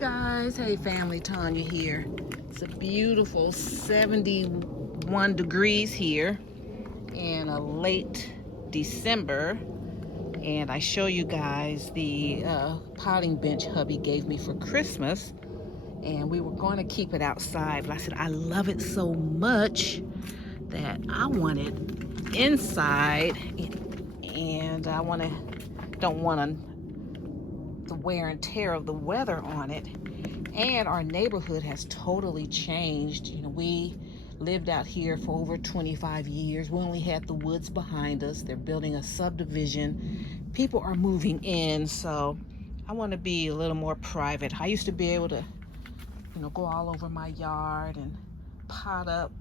Guys, hey family, Tanya here. It's a beautiful 71 degrees here in a late December, and I show you guys the potting bench hubby gave me for Christmas, and we were going to keep it outside, but I said I love it so much that I want it inside, and don't want the wear and tear of the weather on it. And our neighborhood has totally changed. You know, we lived out here for over 25 years. We only had the woods behind us. They're building a subdivision. People are moving in, so I want to be a little more private. I used to be able to, go all over my yard and pot up,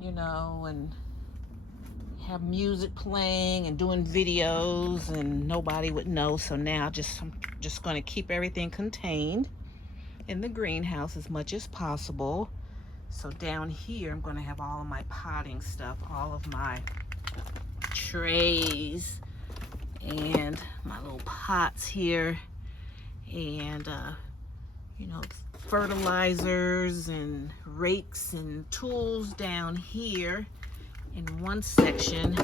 and have music playing and doing videos and nobody would know. So now I'm just going to keep everything contained in the greenhouse as much as possible. So down here I'm going to have all of my potting stuff, all of my trays and my little pots here, and fertilizers and rakes and tools down here in one section.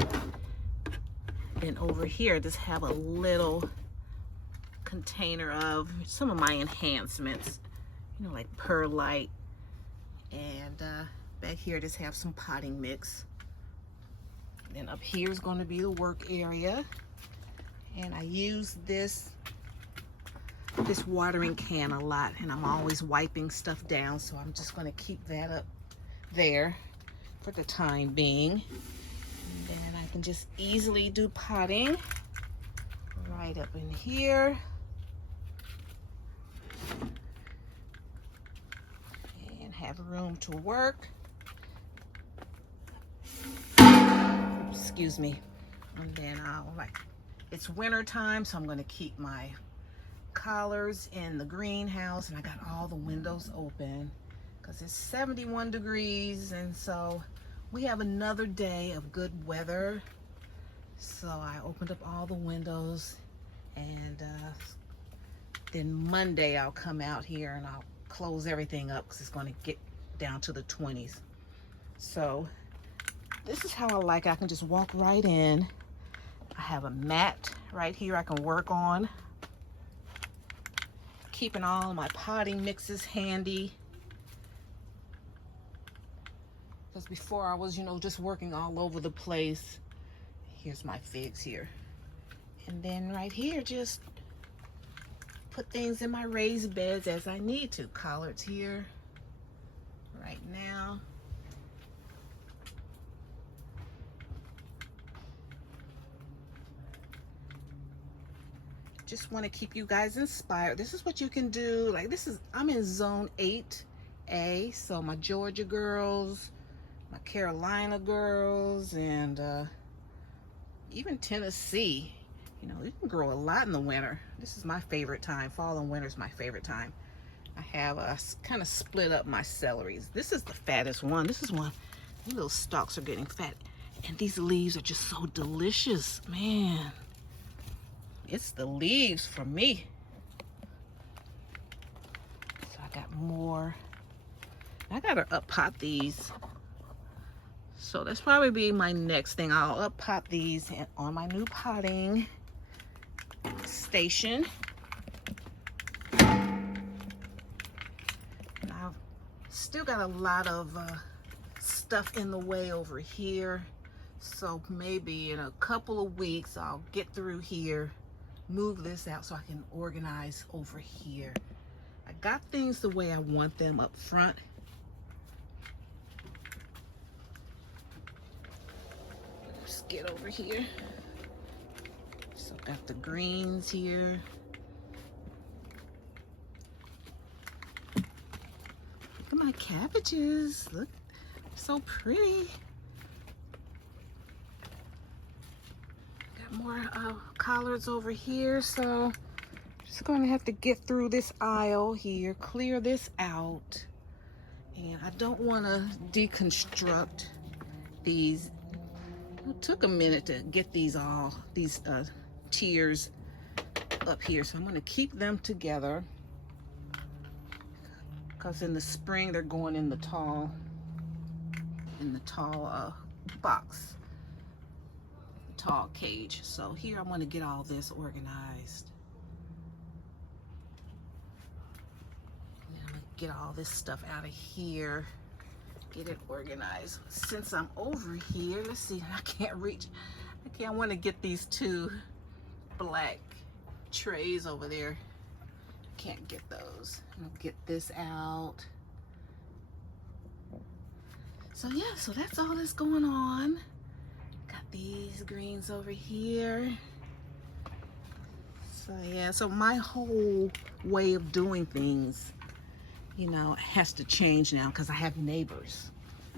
Then over here just have a little container of some of my enhancements, like perlite, and back here just have some potting mix. Then up here is going to be the work area, and I use this watering can a lot, and I'm always wiping stuff down, so I'm just going to keep that up there for the time being. And then I can just easily do potting right up in here. Have room to work. Excuse me. And then it's winter time, so I'm going to keep my collards in the greenhouse, and I got all the windows open because it's 71 degrees, and so we have another day of good weather. So I opened up all the windows, and then Monday I'll come out here and I'll close everything up because it's going to get down to the 20s. So this is how I like it. I can just walk right in. I have a mat right here I can work on, keeping all my potting mixes handy, because before I was just working all over the place. Here's my figs here, and then right here just put things in my raised beds as I need to. Collards here right now. Just want to keep you guys inspired. This is what you can do. Like I'm in zone 8A, so my Georgia girls, my Carolina girls, and even Tennessee. You can grow a lot in the winter. This is my favorite time. Fall and winter is my favorite time. I have kind of split up my celeries. This is the fattest one. This is one. These little stalks are getting fat. And these leaves are just so delicious, man. It's the leaves for me. So I got more. I gotta up pot these. So that's probably be my next thing. I'll up pot these on my new potting station. And I've still got a lot of stuff in the way over here, so maybe in a couple of weeks I'll get through here, move this out so I can organize over here. I got things the way I want them up front. Let's get over here. So got the greens here. Look at my cabbages. Look, so pretty. Got more collards over here, so just going to have to get through this aisle here, clear this out. And I don't want to deconstruct these. It took a minute to get these tiers up here, so I'm going to keep them together. because in the spring they're going in the tall box, tall cage. So here I'm going to get all this organized. I'm going to get all this stuff out of here, get it organized. Since I'm over here, let's see, I can't reach. I want to get these two black trays over there. Can't get those. I'll get this out. So yeah, so that's all that's going on. Got these greens over here. So yeah, so my whole way of doing things, you know, has to change now because I have neighbors.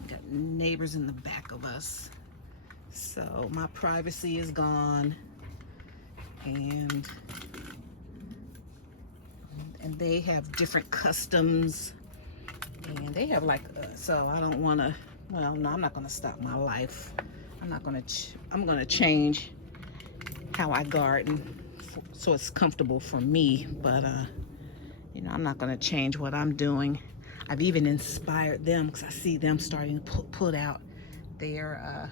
Got neighbors in the back of us. So my privacy is gone. And they have different customs, and they have like so I don't want to, well, no, I'm not going to stop my life. I'm going to change how I garden so it's comfortable for me, but you know, I'm not going to change what I'm doing. I've even inspired them because I see them starting to put out their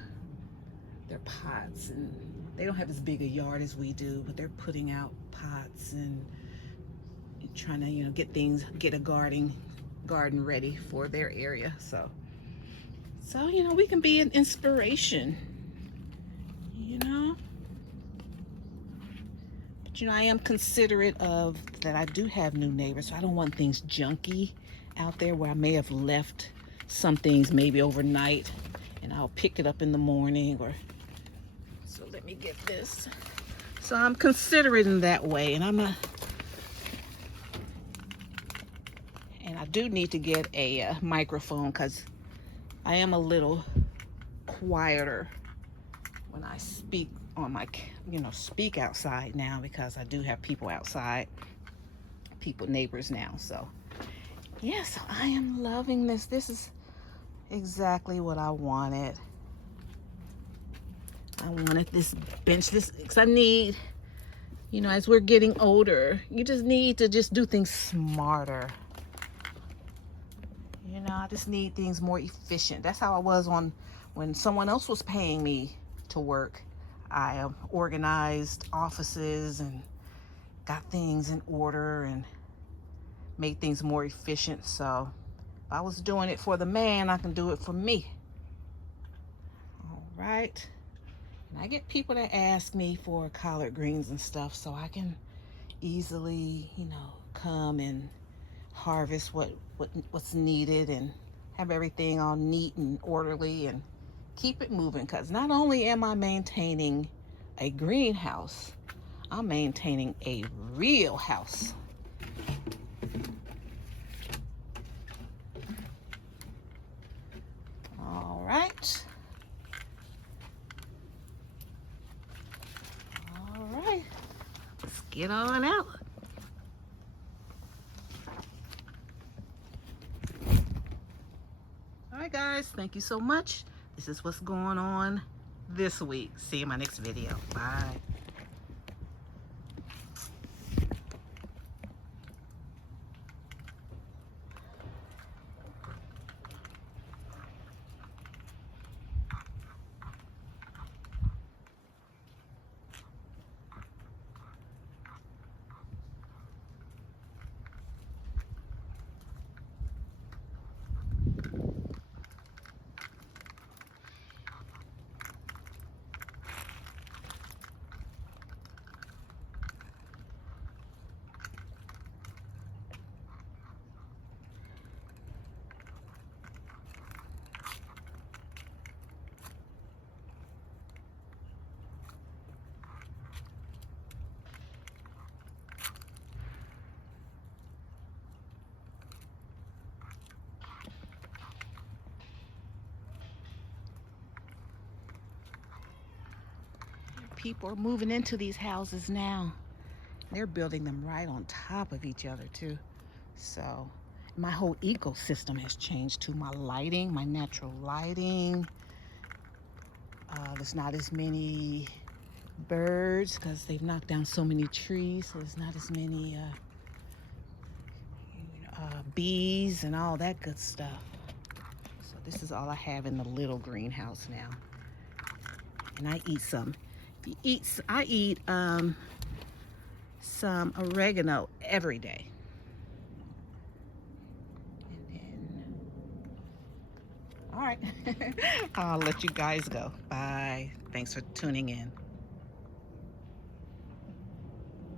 pots, and they don't have as big a yard as we do, but they're putting out pots and trying to, you know, get a garden ready for their area. So you know, we can be an inspiration, you know. But you know, I am considerate of that. I do have new neighbors, so I don't want things junky out there where I may have left some things maybe overnight and I'll pick it up in the morning. Or so let me get this. So I'm considerate in that way, and I do need to get a microphone because I am a little quieter when I speak on my, you know, speak outside now, because I do have people outside, neighbors now. So yeah, so I am loving this. This is exactly what I wanted. I wanted this bench, because I need, you know, as we're getting older, you just need to just do things smarter. You know, I just need things more efficient. That's how I was when someone else was paying me to work. I organized offices and got things in order and made things more efficient. So if I was doing it for the man, I can do it for me. All right. And I get people that ask me for collard greens and stuff, so I can easily, you know, come and harvest what's needed and have everything all neat and orderly and keep it moving. Because not only am I maintaining a greenhouse, I'm maintaining a real house. All right. All right. Let's get on out. All right, guys. Thank you so much. This is what's going on this week. See you in my next video. Bye. People are moving into these houses now. They're building them right on top of each other too. So my whole ecosystem has changed too. My lighting, my natural lighting. There's not as many birds because they've knocked down so many trees. So there's not as many bees and all that good stuff. So this is all I have in the little greenhouse now. And I eat some. I eat some oregano every day. And then, all right, I'll let you guys go. Bye. Thanks for tuning in.